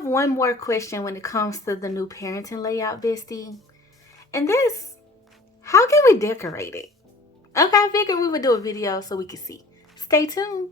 have one more question when it comes to the new parenting layout, Bestie. And this, how can we decorate it? Okay, I figured we would do a video so we could see. Stay tuned.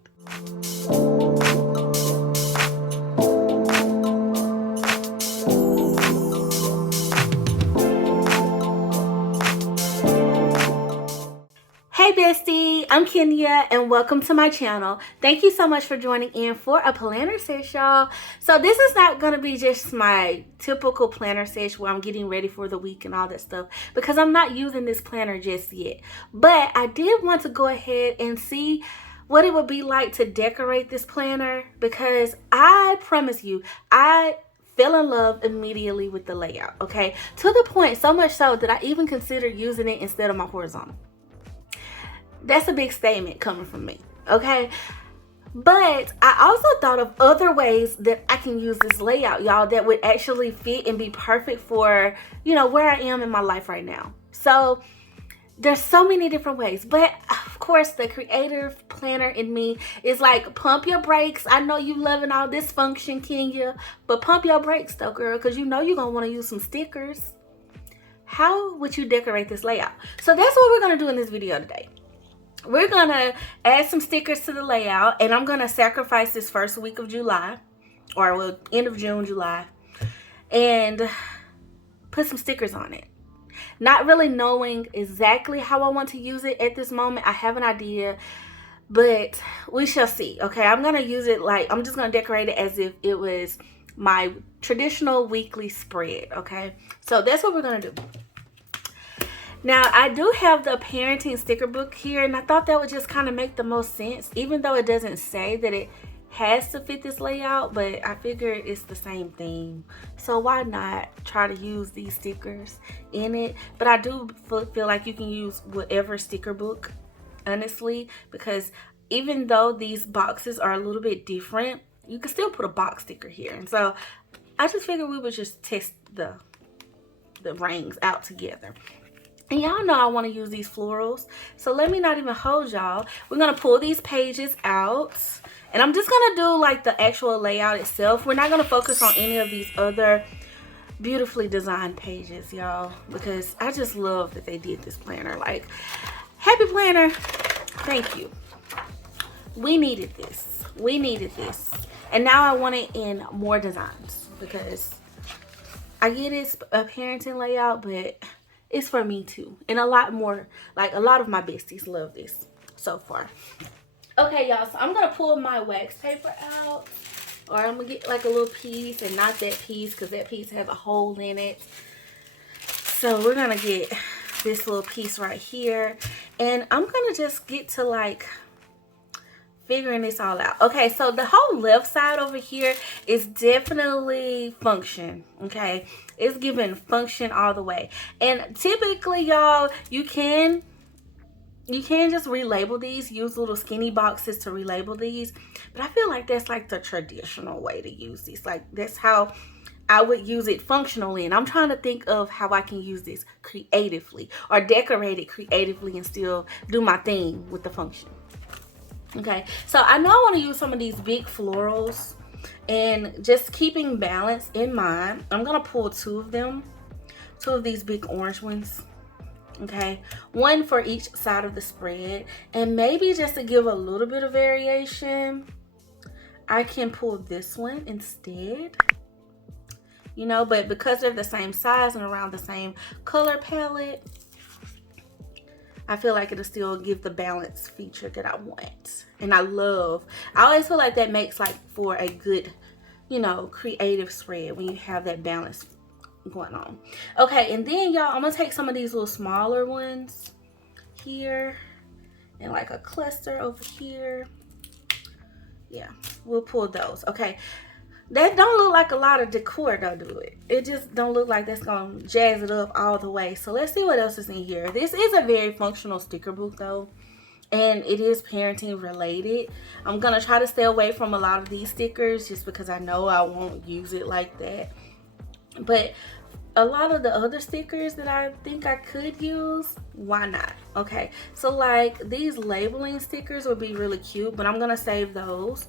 Hey Bestie, I'm Kenya and welcome to my channel. Thank you so much for joining in for a planner sesh, y'all. So this is not going to be just my typical planner sesh where I'm getting ready for the week and all that stuff, because I'm not using this planner just yet. But I did want to go ahead and see what it would be like to decorate this planner, because I promise you, I fell in love immediately with the layout, okay? To the point, so much so that I even considered using it instead of my horizontal. That's a big statement coming from me, okay? But I also thought of other ways that I can use this layout, y'all, that would actually fit and be perfect for, you know, where I am in my life right now. So there's so many different ways, but of course the creative planner in me is like, pump your brakes. I know you loving all this function, Kenya, but pump your brakes though, girl, because you know you're gonna want to use some stickers. How would you decorate this layout? So that's what we're gonna do in this video today. We're gonna add some stickers to the layout, and I'm gonna sacrifice this first week of July, or well, end of June, July, and put some stickers on it. Not really knowing exactly how I want to use it at this moment. I have an idea, but we shall see. Okay, I'm gonna use it like, I'm just gonna decorate it as if it was my traditional weekly spread. Okay, so that's what we're gonna do. Now, I do have the parenting sticker book here, and I thought that would just kind of make the most sense, even though it doesn't say that it has to fit this layout, but I figure it's the same thing. So why not try to use these stickers in it? But I do feel like you can use whatever sticker book, honestly, because even though these boxes are a little bit different, you can still put a box sticker here. And so I just figured we would just test the rings out together. And y'all know I want to use these florals, so let me not even hold y'all. We're going to pull these pages out, and I'm just going to do like the actual layout itself. We're not going to focus on any of these other beautifully designed pages, y'all, because I just love that they did this planner. Like, happy planner. Thank you. We needed this. We needed this. And now I want it in more designs, because I get it's a parenting layout, but it's for me too, and a lot more, like a lot of my besties love this so far. Okay, y'all, so I'm gonna pull my wax paper out, or I'm gonna get like a little piece, and not that piece, because that piece has a hole in it. So we're gonna get this little piece right here, and I'm gonna just get to like figuring this all out. Okay, so the whole left side over here is definitely function. Okay, it's giving function all the way. And typically, y'all, you can just relabel these, use little skinny boxes to relabel these, but I feel like that's like the traditional way to use these. Like, that's how I would use it functionally, and I'm trying to think of how I can use this creatively, or decorate it creatively and still do my thing with the function. Okay, so I know I want to use some of these big florals, and just keeping balance in mind, I'm gonna pull two of these big orange ones. Okay, one for each side of the spread, and maybe just to give a little bit of variation, I can pull this one instead, you know, but because they're the same size and around the same color palette, I feel like it'll still give the balance feature that I want. And I always feel like that makes like for a good, you know, creative spread when you have that balance going on. Okay, and then y'all, I'm gonna take some of these little smaller ones here, and like a cluster over here. Yeah, we'll pull those. Okay, that don't look like a lot of decor though, do it? It just don't look like that's gonna jazz it up all the way. So let's see what else is in here. This is a very functional sticker book though, and it is parenting related. I'm gonna try to stay away from a lot of these stickers just because I know I won't use it like that. But a lot of the other stickers that I think I could use, why not? Okay, so like these labeling stickers would be really cute, but I'm gonna save those.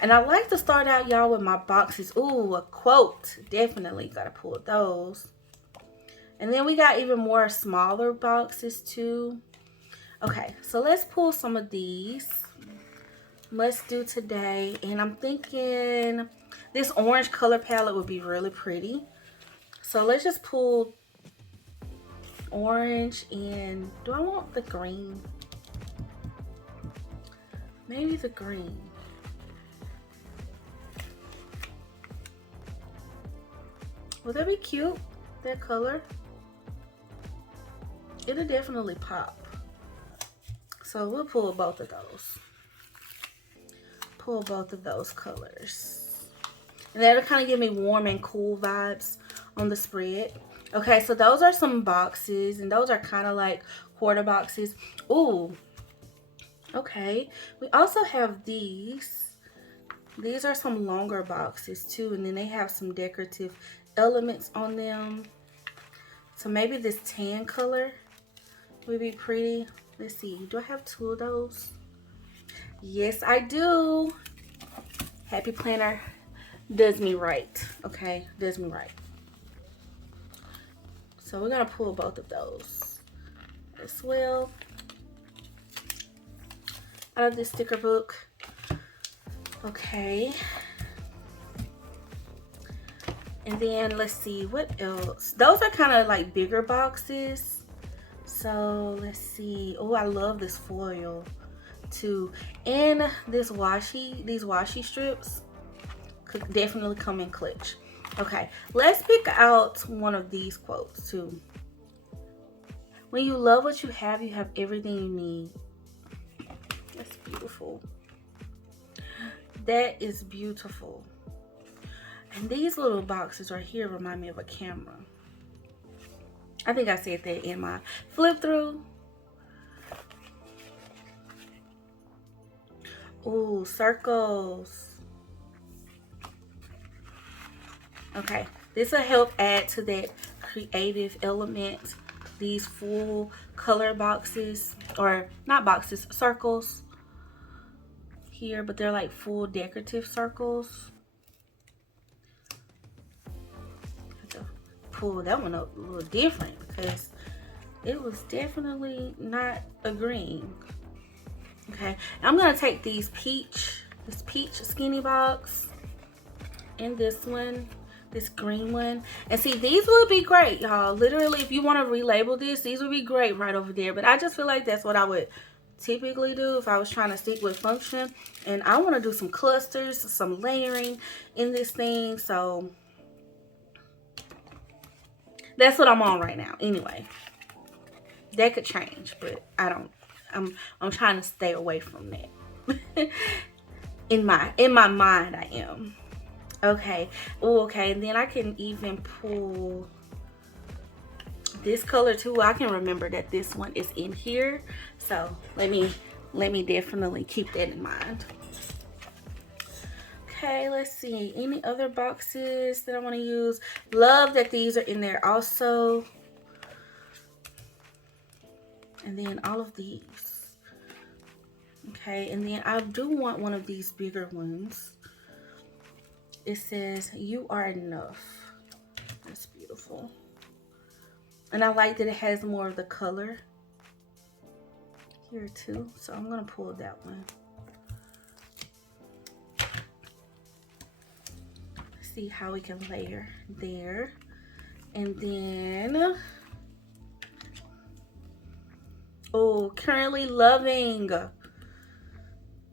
And I like to start out, y'all, with my boxes. Ooh, a quote. Definitely got to pull those. And then we got even more smaller boxes too. Okay, so let's pull some of these. Let's do today. And I'm thinking this orange color palette would be really pretty. So let's just pull orange, and do I want the green? Maybe the green. Will that be cute, that color? It'll definitely pop. So we'll pull both of those. Pull both of those colors. And that'll kind of give me warm and cool vibes on the spread. Okay, so those are some boxes, and those are kind of like quarter boxes. Ooh, okay. We also have these. These are some longer boxes too, and then they have some decorative elements on them. So maybe this tan color would be pretty. Let's see, do I have two of those? Yes, I do. Happy Planner does me right, okay? Does me right. So we're gonna pull both of those as well out of this sticker book. Okay. And then let's see, what else? Those are kind of like bigger boxes. So let's see. Oh, I love this foil too. And this washi, these washi strips could definitely come in clutch. Okay, let's pick out one of these quotes too. When you love what you have everything you need. That's beautiful. That is beautiful. And these little boxes right here remind me of a camera. I think I said that in my flip through. Ooh, circles. Okay, this will help add to that creative element. These full color boxes, or not boxes, circles here, but they're like full decorative circles. Have to pull that one up a little different because it was definitely not a green. Okay, I'm gonna take these this peach skinny box and this one, this green one, and see, these would be great, y'all. Literally, if you want to relabel this, these would be great right over there. But I just feel like that's what I would typically do if I was trying to stick with function, and I want to do some clusters, some layering in this thing. So that's what I'm on right now. Anyway, that could change, but I don't. I'm trying to stay away from that. in my mind, I am. Okay. Ooh, okay. And then I can even pull this color too. I can remember that this one is in here, so let me definitely keep that in mind. Okay, let's see, any other boxes that I want to use. Love that these are in there also. And then all of these. Okay, and then I do want one of these bigger ones. It says, "You are enough." That's beautiful. And I like that it has more of the color here too. So I'm going to pull that one. See how we can layer there. And then, oh, currently loving.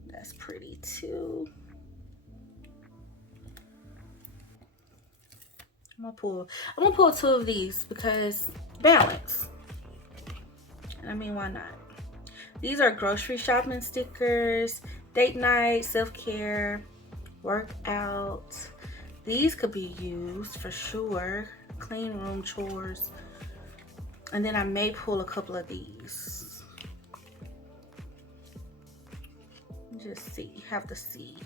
That's pretty too. I'm gonna pull two of these because balance. And I mean, why not? These are grocery shopping stickers, date night, self-care, workout. These could be used for sure. Clean room chores. And then I may pull a couple of these. Just see, have to see.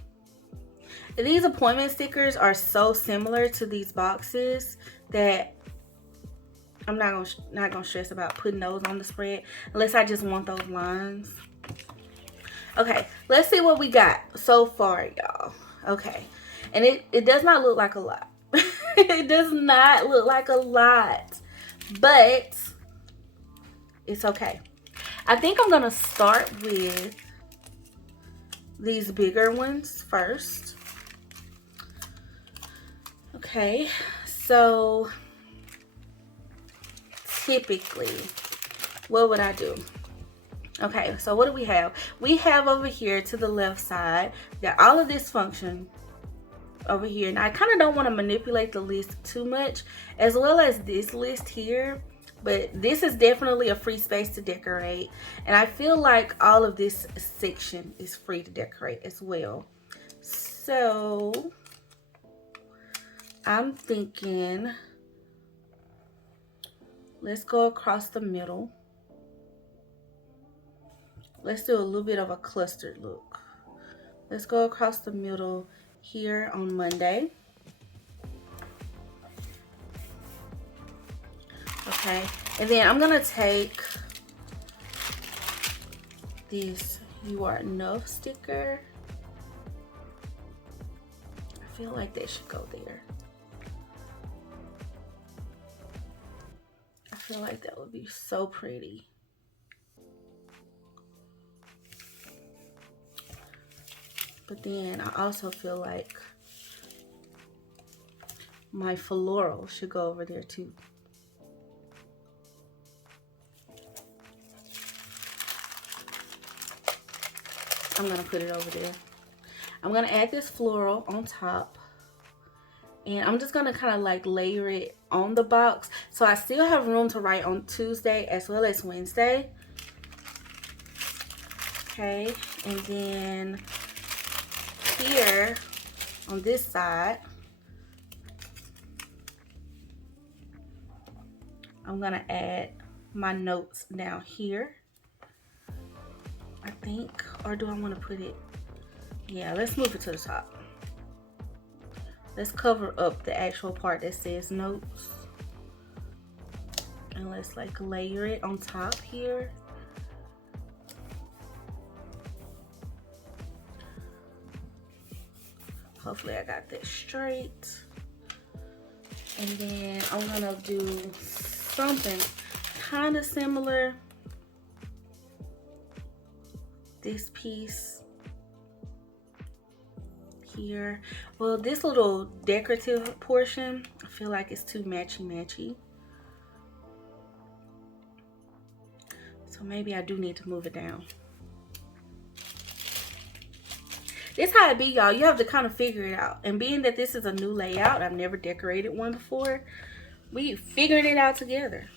These appointment stickers are so similar to these boxes that I'm not gonna stress about putting those on the spread unless I just want those lines. Okay, let's see what we got so far, y'all. Okay. And it does not look like a lot. It does not look like a lot. But it's okay. I think I'm going to start with these bigger ones first. Okay. So typically, what would I do? Okay, so what do we have? We have over here to the left side, got all of this function over here. Now I kind of don't want to manipulate the list too much, as well as this list here, but this is definitely a free space to decorate, and I feel like all of this section is free to decorate as well. So I'm thinking, let's go across the middle. Let's do a little bit of a clustered look. Let's go across the middle here on Monday. Okay, and then I'm gonna take this "You Are Enough" sticker. I feel like that should go there. I feel like that would be so pretty. But then I also feel like my floral should go over there too. I'm gonna put it over there. I'm gonna add this floral on top, and I'm just gonna kind of like layer it on the box, so I still have room to write on Tuesday as well as Wednesday. Okay, and then here on this side, I'm gonna add my notes down here, I think. Or do I want to put it? Yeah, let's move it to the top. Let's cover up the actual part that says notes, and let's like layer it on top here. Hopefully I got that straight. And then I'm gonna do something kind of similar. This piece here. Well, this little decorative portion, I feel like it's too matchy-matchy. So maybe I do need to move it down. This how it be, y'all. You have to kind of figure it out. And being that this is a new layout, I've never decorated one before, we figuring it out together.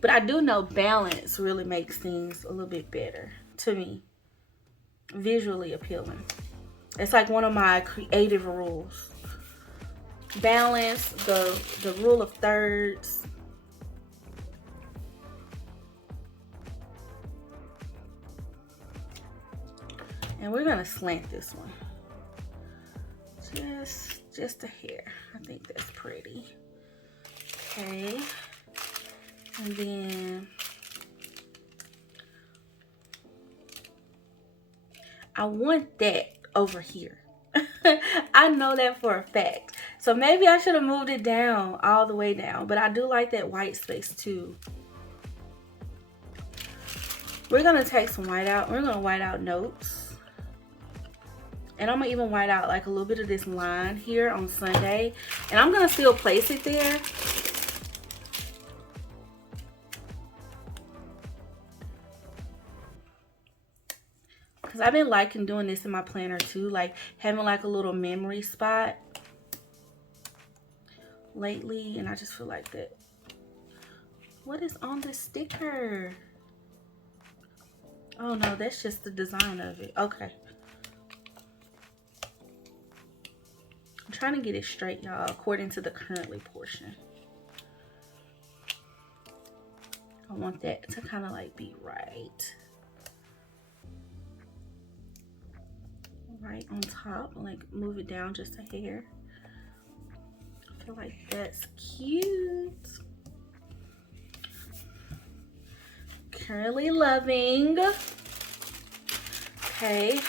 But I do know balance really makes things a little bit better to me. Visually appealing. It's like one of my creative rules. Balance, the rule of thirds. And we're gonna slant this one. Just a hair. I think that's pretty. Okay. And then I want that over here. I know that for a fact. So maybe I should have moved it down, all the way down. But I do like that white space too. We're gonna take some white out. We're gonna white out notes. And I'm gonna even white out like a little bit of this line here on Sunday. And I'm gonna still place it there. Because I've been liking doing this in my planner too. Like having like a little memory spot lately. And I just feel like that. What is on this sticker? Oh no, that's just the design of it. Okay. I'm trying to get it straight, y'all, according to the currently portion. I want that to kind of like be right on top. Like move it down just a hair. I feel like that's cute. Currently loving. Okay.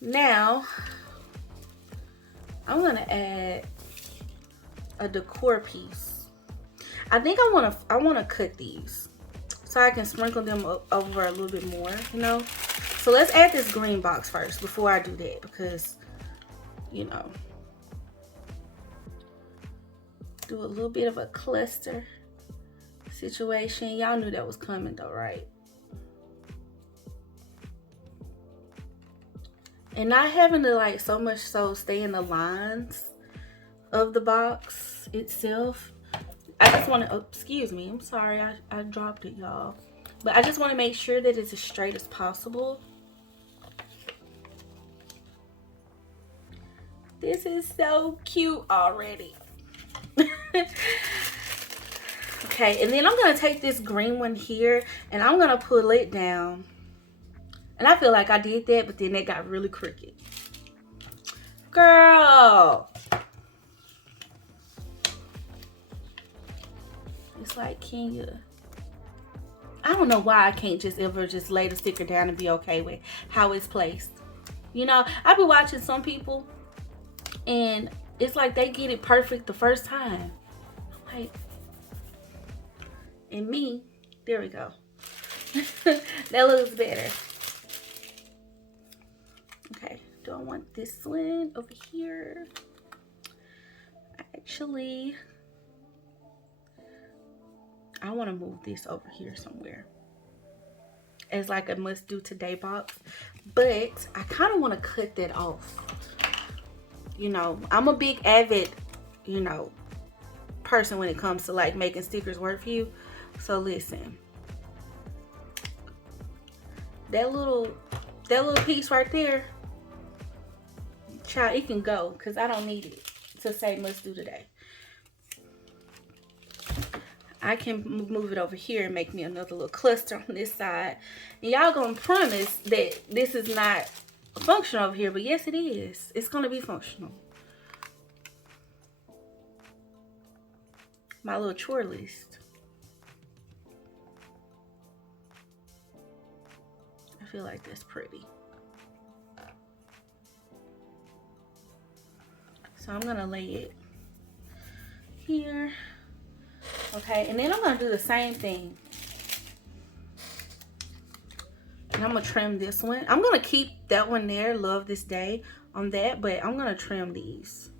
Now, I'm gonna add a decor piece. I think I wanna cut these so I can sprinkle them over a little bit more, you know. So let's add this green box first before I do that, because, you know, do a little bit of a cluster situation. Y'all knew that was coming though, right? And not having to like so much so stay in the lines of the box itself. I just want to, oh, excuse me, I'm sorry, I dropped it, y'all. But I just want to make sure that it's as straight as possible. This is so cute already. Okay, and then I'm going to take this green one here and I'm going to pull it down. And I feel like I did that, but then it got really crooked. Girl. It's like, can you? I don't know why I can't just ever just lay the sticker down and be okay with how it's placed. You know, I've been watching some people and it's like they get it perfect the first time. I'm like, and me, there we go. That looks better. Okay, do I want this one over here? Actually, I want to move this over here somewhere as like a must do today box, but I kind of want to cut that off. You know, I'm a big avid, you know, person when it comes to like making stickers work for you. So listen, that little piece right there, child, it can go, because I don't need it to say must do today. I can move it over here and make me another little cluster on this side. And y'all gonna promise that this is not functional over here, but yes it is. It's gonna be functional. My little chore list. I feel like that's pretty. So I'm gonna lay it here. Okay, and then I'm gonna do the same thing. And I'm gonna trim this one. I'm gonna keep that one there, love this day, on that, but I'm gonna trim these.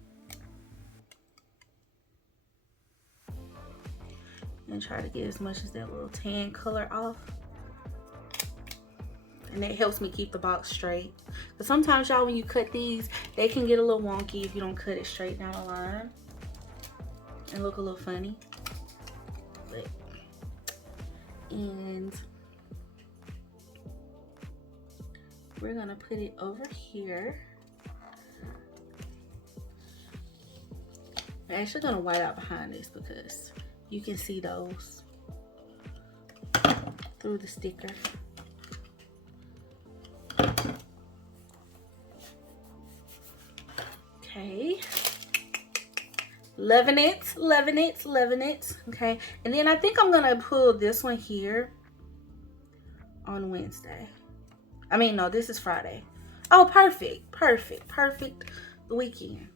And try to get as much as that little tan color off. And that helps me keep the box straight. But sometimes, y'all, when you cut these, they can get a little wonky if you don't cut it straight down the line. And look a little funny. But, and we're gonna put it over here. I'm actually gonna white out behind this because you can see those through the sticker. Okay, loving it, loving it, loving it. Okay, and then I think I'm gonna pull this one here on Wednesday. I mean, no, this is Friday. Oh, perfect, perfect, perfect weekend.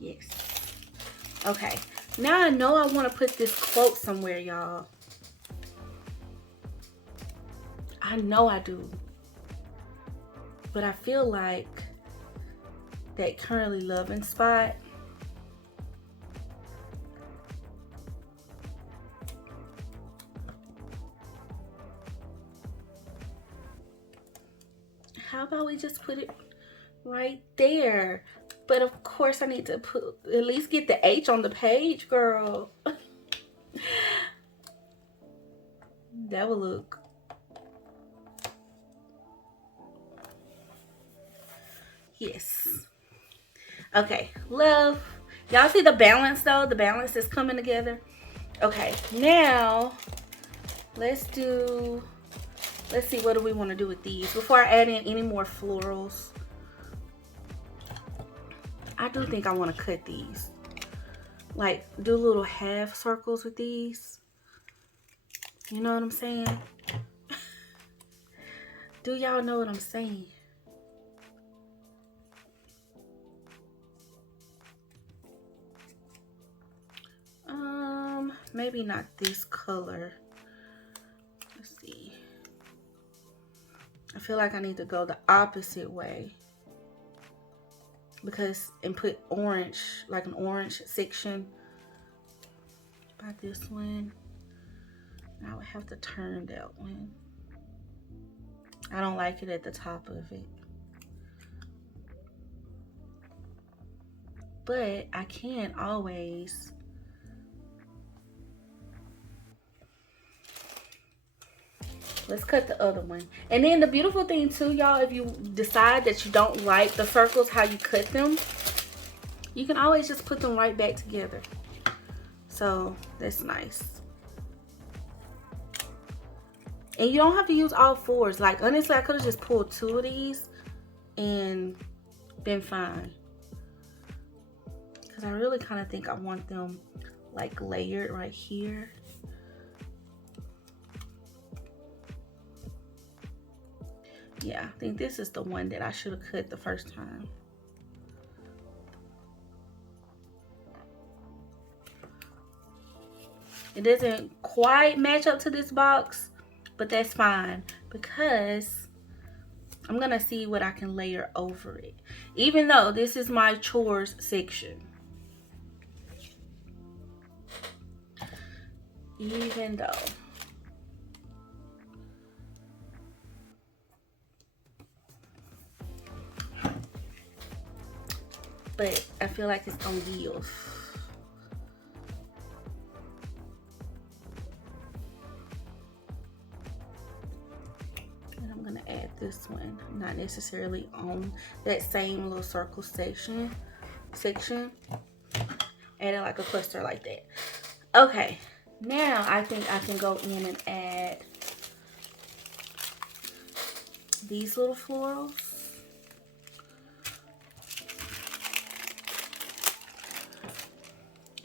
Yes. Okay, now I know I want to put this quote somewhere, y'all. I know I do. But I feel like that currently loving spot, how about we just put it right there? But of course I need to put, at least get the H on the page, girl. That would look. Yes. Okay, love. Y'all see the balance though? The balance is coming together. Okay, now let's see, what do we want to do with these before I add in any more florals. I do think I want to cut these, like do little half circles with these. You know what I'm saying? Do y'all know what I'm saying? Maybe not this color. Let's see. I feel like I need to go the opposite way, because and put orange, like an orange section by this one. I would have to turn that one. I don't like it at the top of it, but I can always let's cut the other one. And then the beautiful thing too, y'all, if you decide that you don't like the circles how you cut them, you can always just put them right back together. So that's nice. And you don't have to use all fours. Like, honestly, I could have just pulled 2 of these and been fine. Because I really kind of think I want them like layered right here. Yeah, I think this is the one that I should have cut the first time. It doesn't quite match up to this box, but that's fine because I'm gonna see what I can layer over it. Even though this is my chores section. Even though. But I feel like it's gonna give. And I'm gonna add this one, not necessarily on that same little circle section. Add it like a cluster like that. Okay, now I think I can go in and add these little florals.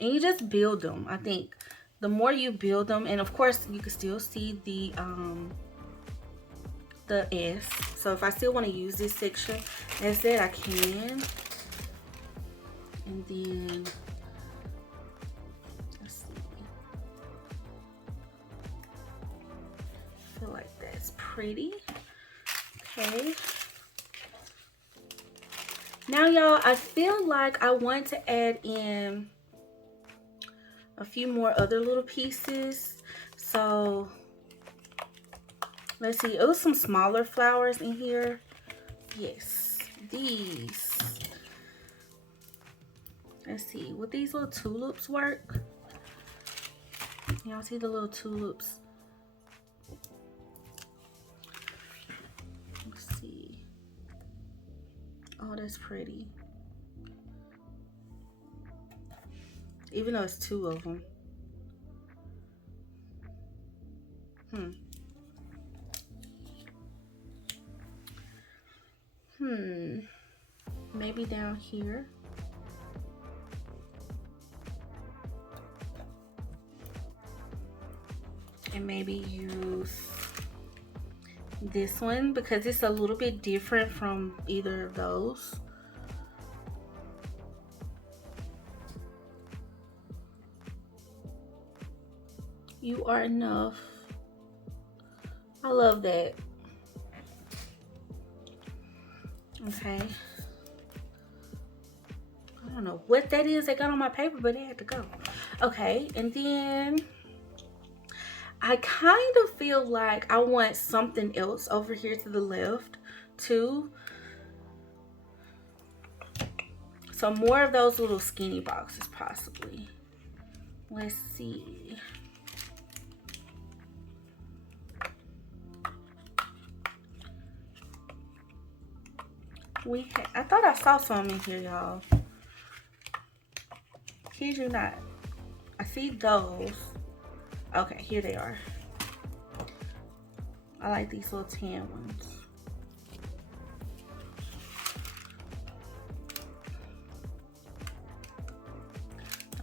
And you just build them. I think the more you build them, and of course you can still see the S. So if I still want to use this section as that, I can. And then let's see. I feel like that's pretty. Okay. Now y'all, I feel like I want to add in a few more other little pieces. So let's see, it was some smaller flowers in here. Yes, these. Let's see, would these little tulips work? Y'all see the little tulips? Let's see. Oh, that's pretty. Even though it's 2 of them. Maybe down here. And maybe use this one because it's a little bit different from either of those. You are enough. I love that. Okay. I don't know what that is they got on my paper, but it had to go. Okay, and then I kind of feel like I want something else over here to the left too. So more of those little skinny boxes possibly. Let's see. I thought I saw some in here, y'all. Kid you not. I see those. Okay, here they are. I like these little tan ones.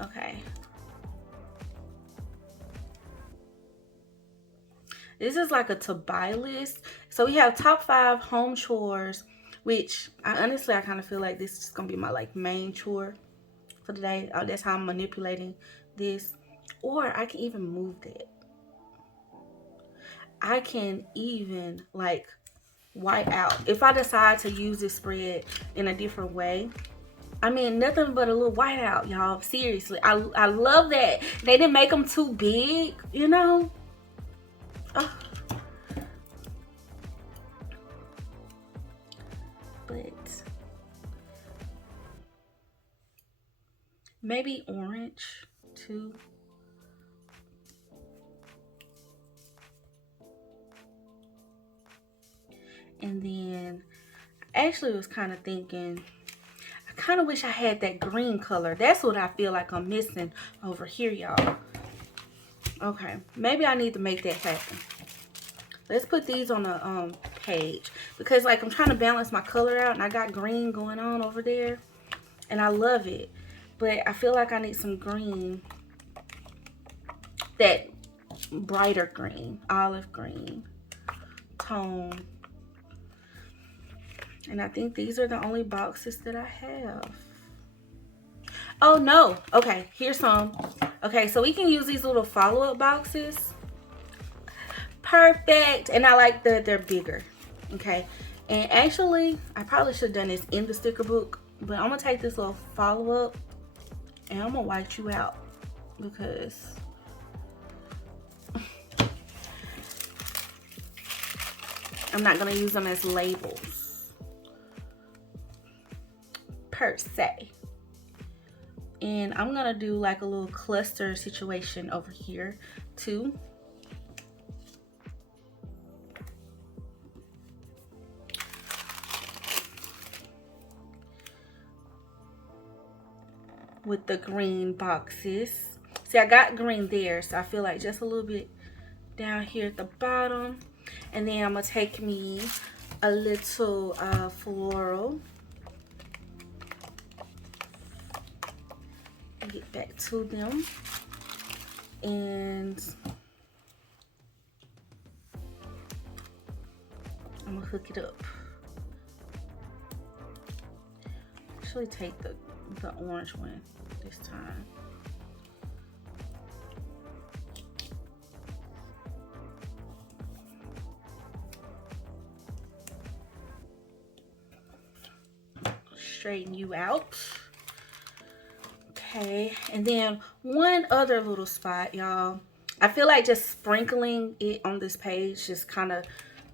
Okay. This is like a to buy list. So we have top 5 home chores, which I kind of feel like this is gonna be my like main chore for the day. Oh, that's how I'm manipulating this. Or I can even move that. I can even like white out if I decide to use this spread in a different way. I mean, nothing but a little white out, y'all. Seriously, I love that they didn't make them too big, you know. Oh. But maybe orange too. And then I actually was kind of thinking, I kind of wish I had that green color. That's what I feel like I'm missing over here, y'all. Okay, maybe I need to make that happen. Let's put these on the page, because like I'm trying to balance my color out, and I got green going on over there, and I love it. But I feel like I need some green, that brighter green, olive green tone. And I think these are the only boxes that I have. Oh no, okay, here's some. Okay, so we can use these little follow-up boxes. Perfect. And I like that they're bigger. Okay, and actually I probably should have done this in the sticker book, but I'm gonna take this little follow-up and I'm gonna white you out, because I'm not gonna use them as labels per se. And I'm gonna do like a little cluster situation over here too. With the green boxes. See, I got green there, so I feel like just a little bit down here at the bottom. And then I'm gonna take me a little floral. Get back to them. And I'm gonna hook it up. Actually take the orange one this time. Straighten you out. Okay, and then one other little spot, y'all. I feel like just sprinkling it on this page just kind of,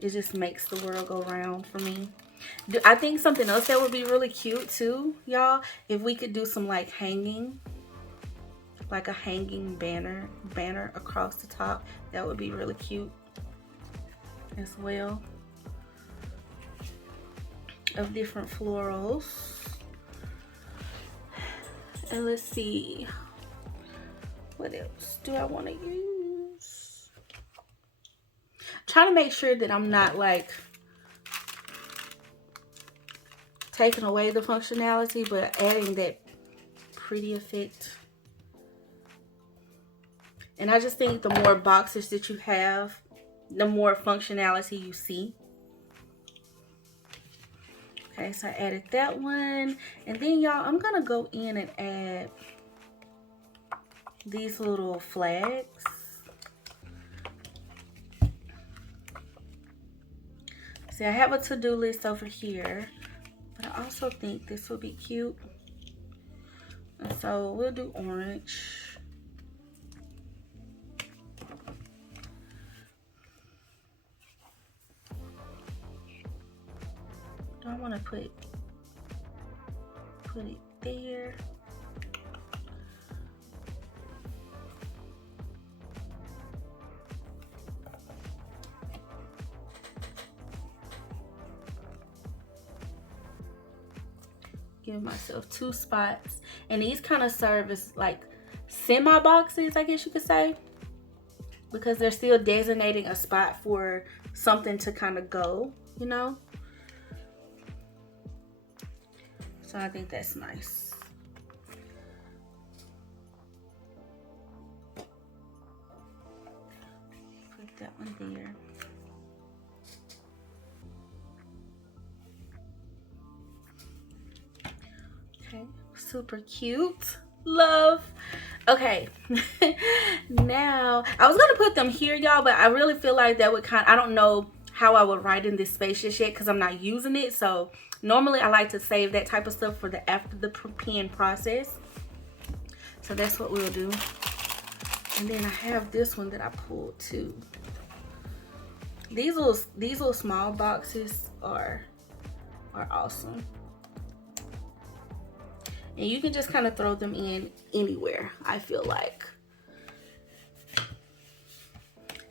it just makes the world go round for me. I think something else that would be really cute too, y'all, if we could do some like hanging, like a hanging banner across the top. That would be really cute as well, of different florals. And let's see, what else do I want to use? I'm trying to make sure that I'm not like taking away the functionality, but adding that pretty effect. And I just think the more boxes that you have, the more functionality you see. Okay, so I added that one. And then y'all, I'm gonna go in and add these little flags. See, I have a to-do list over here, but I also think this will be cute. And so we'll do orange. I want to put it there. Give myself 2 spots, and these kind of serve as like semi boxes, I guess you could say, because they're still designating a spot for something to kind of go, you know. So I think that's nice. Put that one there. Okay, super cute. Love. Okay, now I was gonna put them here, y'all, but I really feel like that would I don't know how I would write in this space just yet because I'm not using it. So normally I like to save that type of stuff for the after the pen process. So that's what we'll do. And then I have this one that I pulled too. These little small boxes are awesome. And you can just kind of throw them in anywhere, I feel like.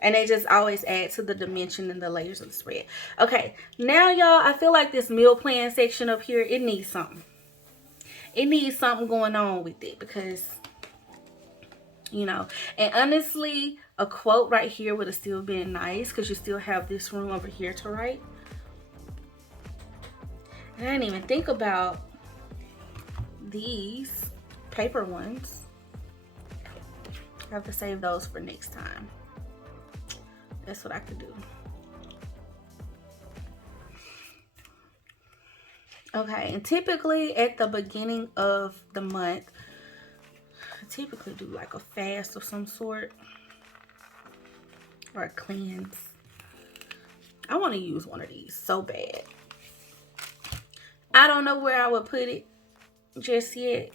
And they just always add to the dimension and the layers of the spread. Okay, now y'all, I feel like this meal plan section up here, it needs something. It needs something going on with it because, you know, and honestly, a quote right here would have still been nice because you still have this room over here to write. And I didn't even think about these paper ones. I have to save those for next time. That's what I could do. Okay, and typically at the beginning of the month, I typically do like a fast of some sort or a cleanse. I want to use one of these so bad. I don't know where I would put it just yet,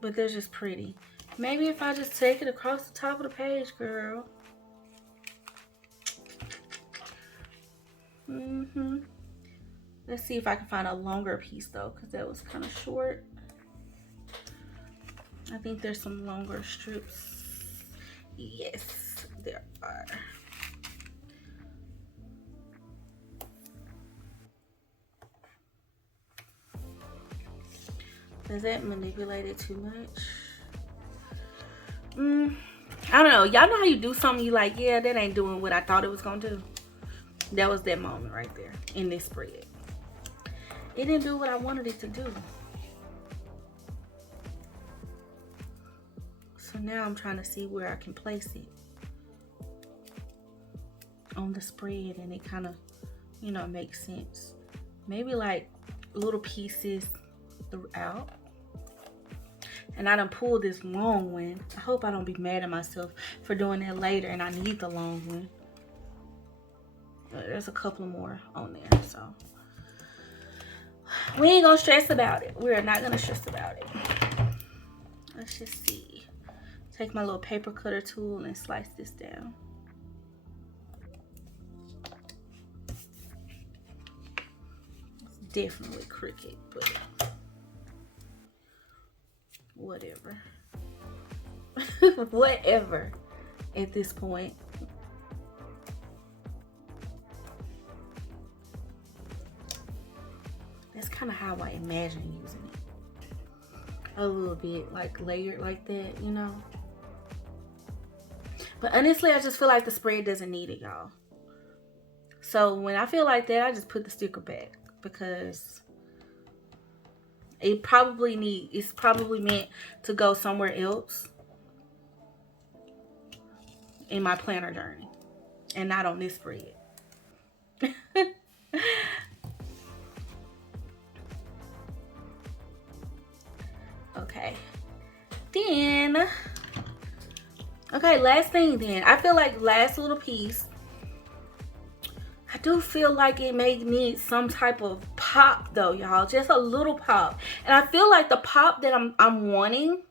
but they're just pretty. Maybe if I just take it across the top of the page, girl. Let's see if I can find a longer piece though, because that was kind of short. I think there's some longer strips. Yes, there are. Does that manipulate it too much? I don't know. Y'all know how you do something, you like, yeah, that ain't doing what I thought it was gonna do. That was that moment right there in this spread. It didn't do what I wanted it to do. So now I'm trying to see where I can place it on the spread and it kind of, you know, makes sense. Maybe like little pieces throughout. And I done pulled this long one. I hope I don't be mad at myself for doing that later and I need the long one. But there's a couple more on there, so we ain't gonna stress about it. We're not gonna stress about it. Let's just see. Take my little paper cutter tool and slice this down. It's definitely crooked, but whatever. Whatever at this point. That's kind of how I imagine using it. A little bit like layered like that, you know. But honestly, I just feel like the spread doesn't need it, y'all. So when I feel like that, I just put the sticker back because it's probably meant to go somewhere else in my planner journey and not on this spread. Okay, then, okay, last thing then. I feel like last little piece, I do feel like it may need some type of pop though, y'all. Just a little pop. And I feel like the pop that I'm wanting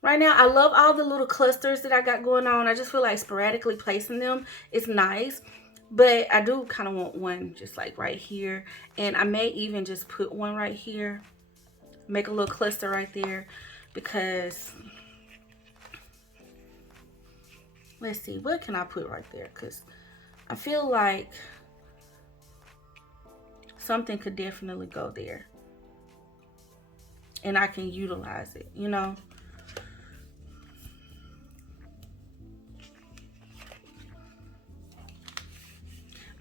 right now, I love all the little clusters that I got going on. I just feel like sporadically placing them is nice. But I do kind of want one just like right here. And I may even just put one right here. Make a little cluster right there. Because, let's see, what can I put right there? Because I feel like something could definitely go there. And I can utilize it, you know.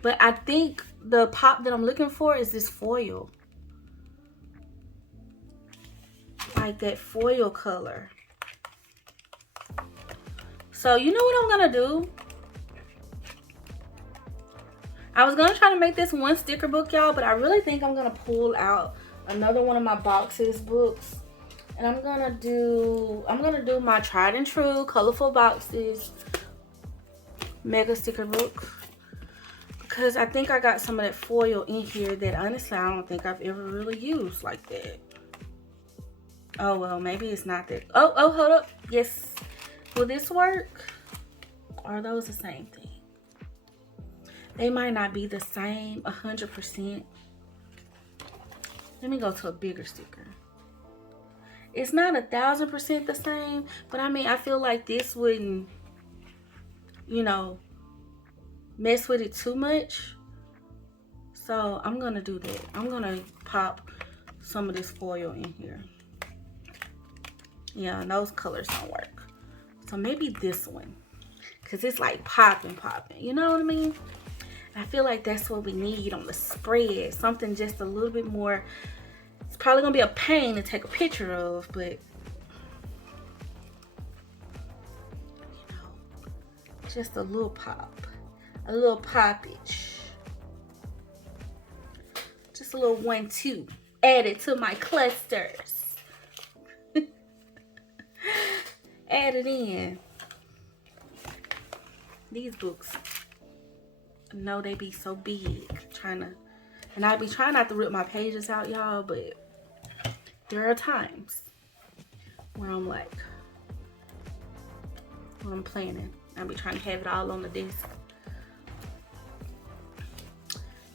But I think the pop that I'm looking for is this foil. Like that foil color. So you know what I'm gonna do? I was gonna try to make this one sticker book, y'all, but I really think I'm gonna pull out another one of my boxes books, and I'm gonna do my tried and true colorful boxes mega sticker book, because I think I got some of that foil in here that honestly I don't think I've ever really used like that. Oh well, maybe it's not that. Oh, hold up. Yes, will this work? Or are those the same thing? They might not be the same 100%. Let me go to a bigger sticker. It's not 1000% the same, but I mean, I feel like this wouldn't, you know, mess with it too much. So I'm gonna do that. I'm gonna pop some of this foil in here. Yeah, and those colors don't work. So maybe this one, because it's like popping. You know what I mean? I feel like that's what we need on the spread. Something just a little bit more. It's probably gonna be a pain to take a picture of, but you know, just a little pop, a little poppage, just a little 1-2 added to my clusters. Add it in. These books, no, they be so big. And I be trying not to rip my pages out, y'all, but there are times where I'm like, when I'm planning, I be trying to have it all on the desk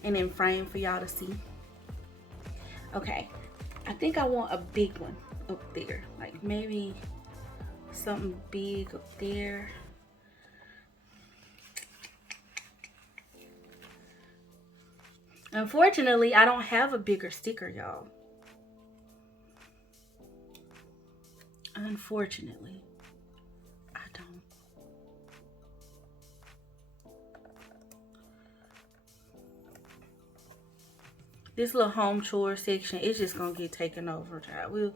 and in frame for y'all to see. Okay, I think I want a big one up there, like maybe something big up there. Unfortunately, I don't have a bigger sticker, y'all. Unfortunately, I don't. This little home chore section is just gonna get taken over, child.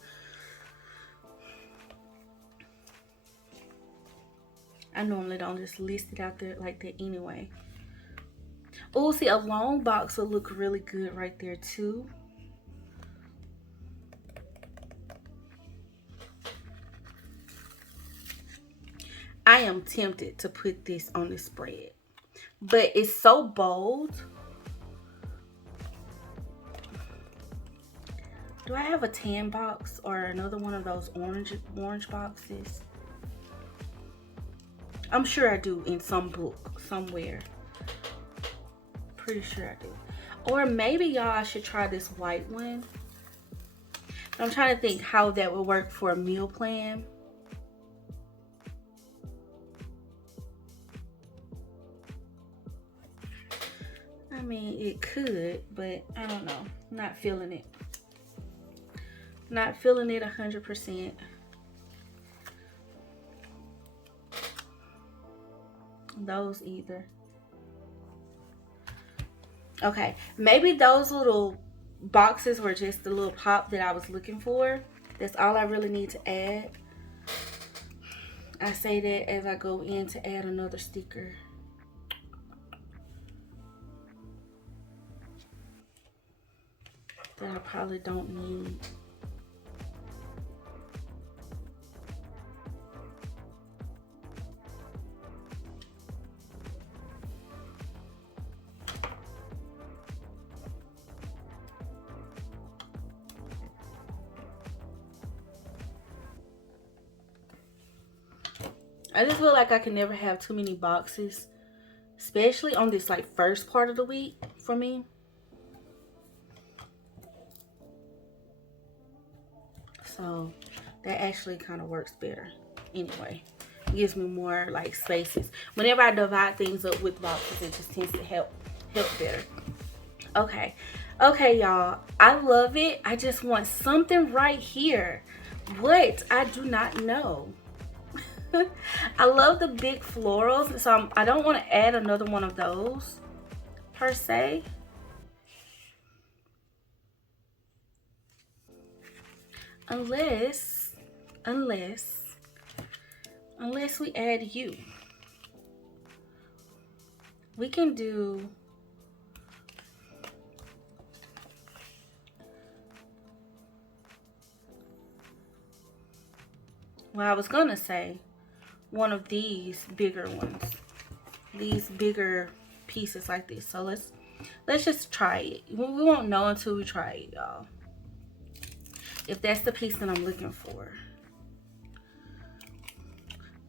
I normally don't just list it out there like that anyway. Oh, see, a long box will look really good right there too. I am tempted to put this on the spread, but it's so bold. Do I have a tan box or another one of those orange boxes? I'm sure I do in some book somewhere. Pretty sure I do. Or maybe y'all, I should try this white one. I'm trying to think how that would work for a meal plan. I mean, it could, but I don't know. Not feeling it. Not feeling it 100%. Those either. Okay, maybe those little boxes were just the little pop that I was looking for. That's all I really need to add. I say that as I go in to add another sticker. That I probably don't need. I just feel like I can never have too many boxes, especially on this like first part of the week for me. So that actually kind of works better anyway. It gives me more like spaces. Whenever I divide things up with boxes, it just tends to help better. Okay, y'all, I love it. I just want something right here. What? I do not know. I love the big florals, so I don't want to add another one of those per se. Unless unless we add you. We can do well, I was gonna say one of these bigger ones, these bigger pieces like this. So let's just try it. We won't know until we try it, y'all, if that's the piece that I'm looking for.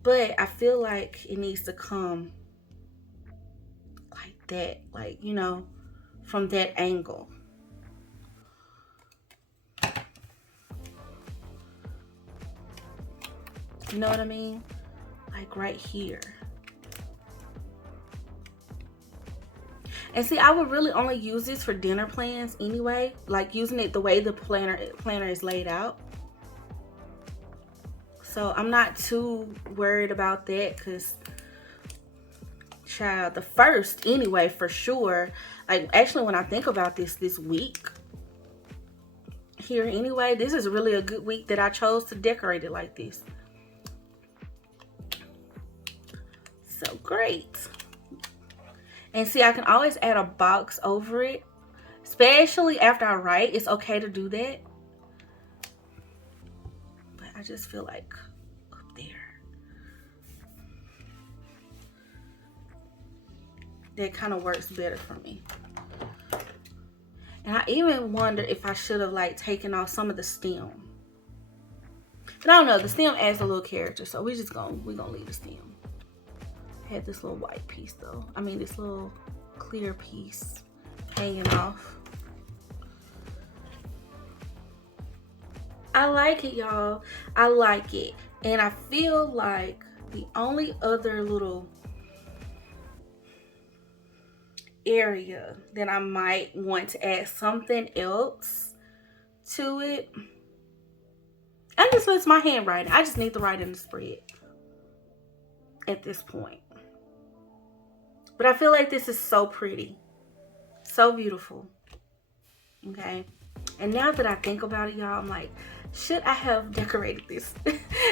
But I feel like it needs to come like that, like, you know, from that angle. You know what I mean? Like right here. And see, I would really only use this for dinner plans anyway, like using it the way the planner is laid out. So I'm not too worried about that, because child, the first anyway, for sure. Like, actually, when I think about this week here anyway, this is really a good week that I chose to decorate it like this. So great. And see, I can always add a box over it, especially after I write. It's okay to do that, but I just feel like up there, that kind of works better for me. And I even wonder if I should have like taken off some of the stem. But I don't know, the stem adds a little character, so we're gonna leave the stem. I had this little white piece though. I mean, this little clear piece hanging off. I like it, y'all. I like it. And I feel like the only other little area that I might want to add something else to it, I just miss my handwriting. I just need to write in the spread at this point. But I feel like this is so pretty, so beautiful. Okay, and now that I think about it, y'all, I'm like, should I have decorated this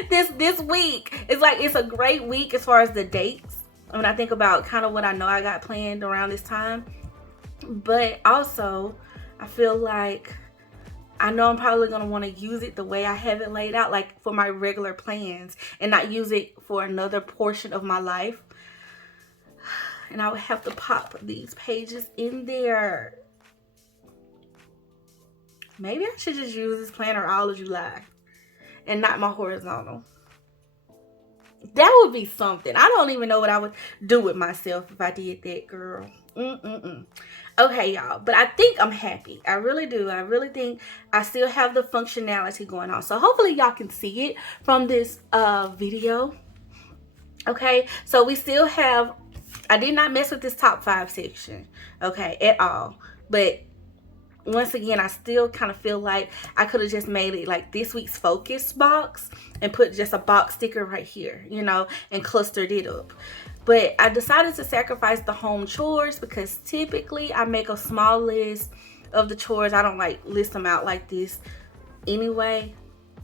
this week? It's like, it's a great week as far as the dates when I think about kind of what I know I got planned around this time. But also, I feel like I know I'm probably going to want to use it the way I have it laid out, like for my regular plans, and not use it for another portion of my life. And I would have to pop these pages in there. Maybe I should just use this planner all of July and not my horizontal. That would be something. I don't even know what I would do with myself if I did that, girl. Okay, y'all, but I think I'm happy. I really do. I really think I still have the functionality going on. So hopefully y'all can see it from this video. Okay, so we still have, I did not mess with this top 5 section, okay, at all. But once again, I still kind of feel like I could have just made it like this week's focus box and put just a box sticker right here, you know, and clustered it up. But I decided to sacrifice the home chores because typically I make a small list of the chores. I don't like list them out like this anyway.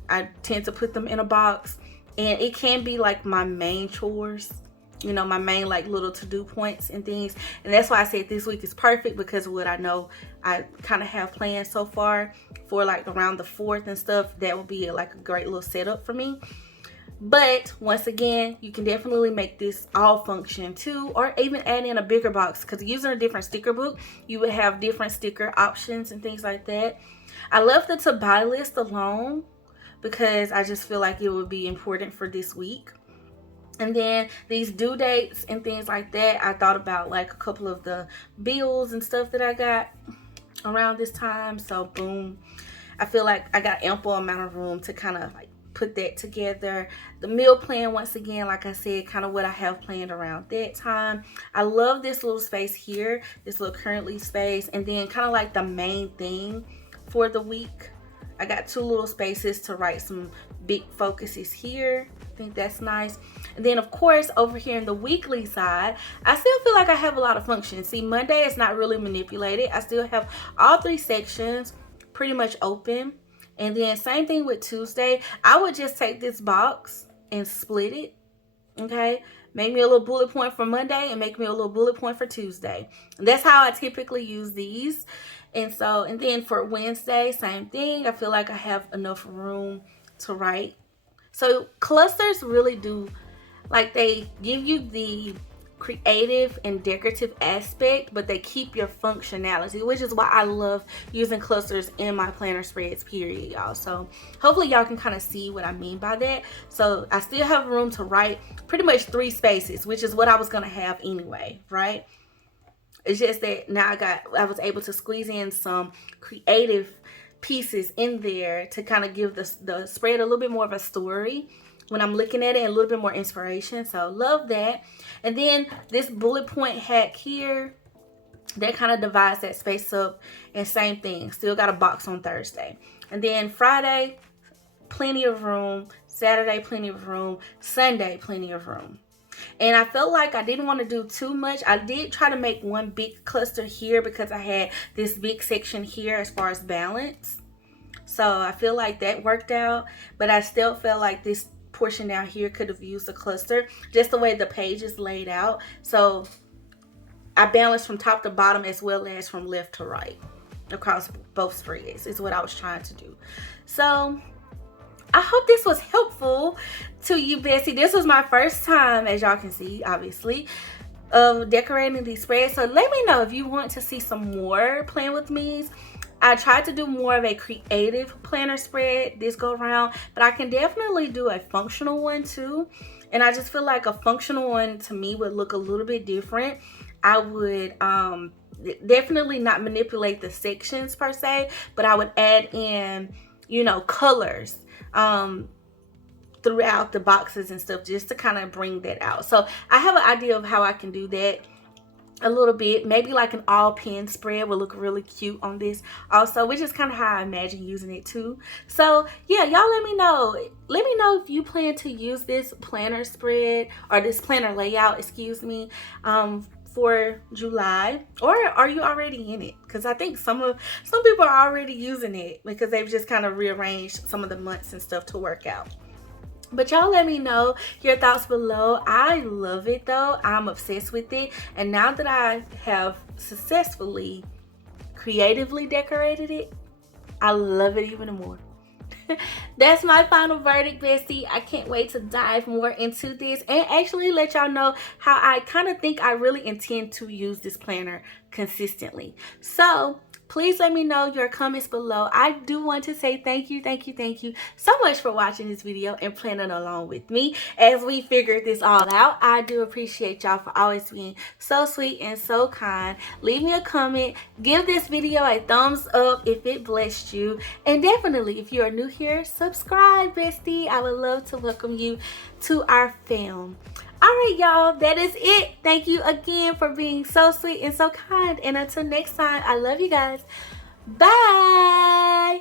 I tend to put them in a box, and it can be like my main chores, you know, my main like little to-do points and things. And that's why I said this week is perfect, because of what I know I kind of have planned so far for like around the 4th and stuff. That would be like a great little setup for me. But once again, you can definitely make this all function too, or even add in a bigger box, because using a different sticker book, you would have different sticker options and things like that. I left the to buy list alone because I just feel like it would be important for this week. And then these due dates and things like that, I thought about like a couple of the bills and stuff that I got around this time. So boom, I feel like I got ample amount of room to kind of like put that together. The meal plan, once again, like I said, kind of what I have planned around that time. I love this little space here, this little currently space, and then kind of like the main thing for the week. I got 2 little spaces to write some big focuses here. I think that's nice. And then of course over here in the weekly side, I still feel like I have a lot of functions. See, Monday is not really manipulated. I still have all 3 sections pretty much open. And then same thing with Tuesday. I would just take this box and split it Okay, make me a little bullet point for Monday and make me a little bullet point for Tuesday. And that's how I typically use these. And then for Wednesday, same thing. I feel like I have enough room to write. So clusters really do, like, they give you the creative and decorative aspect, but they keep your functionality, which is why I love using clusters in my planner spreads, period, y'all. So hopefully y'all can kind of see what I mean by that. So I still have room to write pretty much 3 spaces, which is what I was gonna have anyway, right? It's just that now I was able to squeeze in some creative pieces in there to kind of give the spread a little bit more of a story when I'm looking at it, and a little bit more inspiration. So love that. And then this bullet point hack here, that kind of divides that space up. And same thing, still got a box on Thursday. And then Friday, plenty of room. Saturday, plenty of room. Sunday, plenty of room. And I felt like I didn't want to do too much. I did try to make one big cluster here because I had this big section here as far as balance. So I feel like that worked out. But I still felt like this portion down here could have used a cluster, just the way the page is laid out. So I balanced from top to bottom as well as from left to right across both spreads is what I was trying to do. So I hope this was helpful to you, Bestie. This was my first time, as y'all can see, obviously, of decorating these spreads. So let me know if you want to see some more Plan With Me's. I tried to do more of a creative planner spread this go around, but I can definitely do a functional one too. And I just feel like a functional one to me would look a little bit different. I would definitely not manipulate the sections per se, but I would add in, you know, colors throughout the boxes and stuff, just to kind of bring that out. So I have an idea of how I can do that a little bit. Maybe like an all pen spread will look really cute on this also, which is kind of how I imagine using it too. So yeah, y'all let me know if you plan to use this planner spread, or this planner layout, excuse me, for July, or are you already in it? Because I think some people are already using it because they've just kind of rearranged some of the months and stuff to work out. But y'all let me know your thoughts below. I love it though. I'm obsessed with it. And now that I have successfully creatively decorated it, I love it even more. That's my final verdict, Bestie. I can't wait to dive more into this and actually let y'all know how I kind of think I really intend to use this planner consistently. So please let me know your comments below. I do want to say thank you so much for watching this video and planning along with me as we figure this all out. I do appreciate y'all for always being so sweet and so kind. Leave me a comment. Give this video a thumbs up if it blessed you. And definitely, if you are new here, subscribe, Bestie. I would love to welcome you to our fam. All right, y'all, that is it. Thank you again for being so sweet and so kind. And until next time, I love you guys. Bye.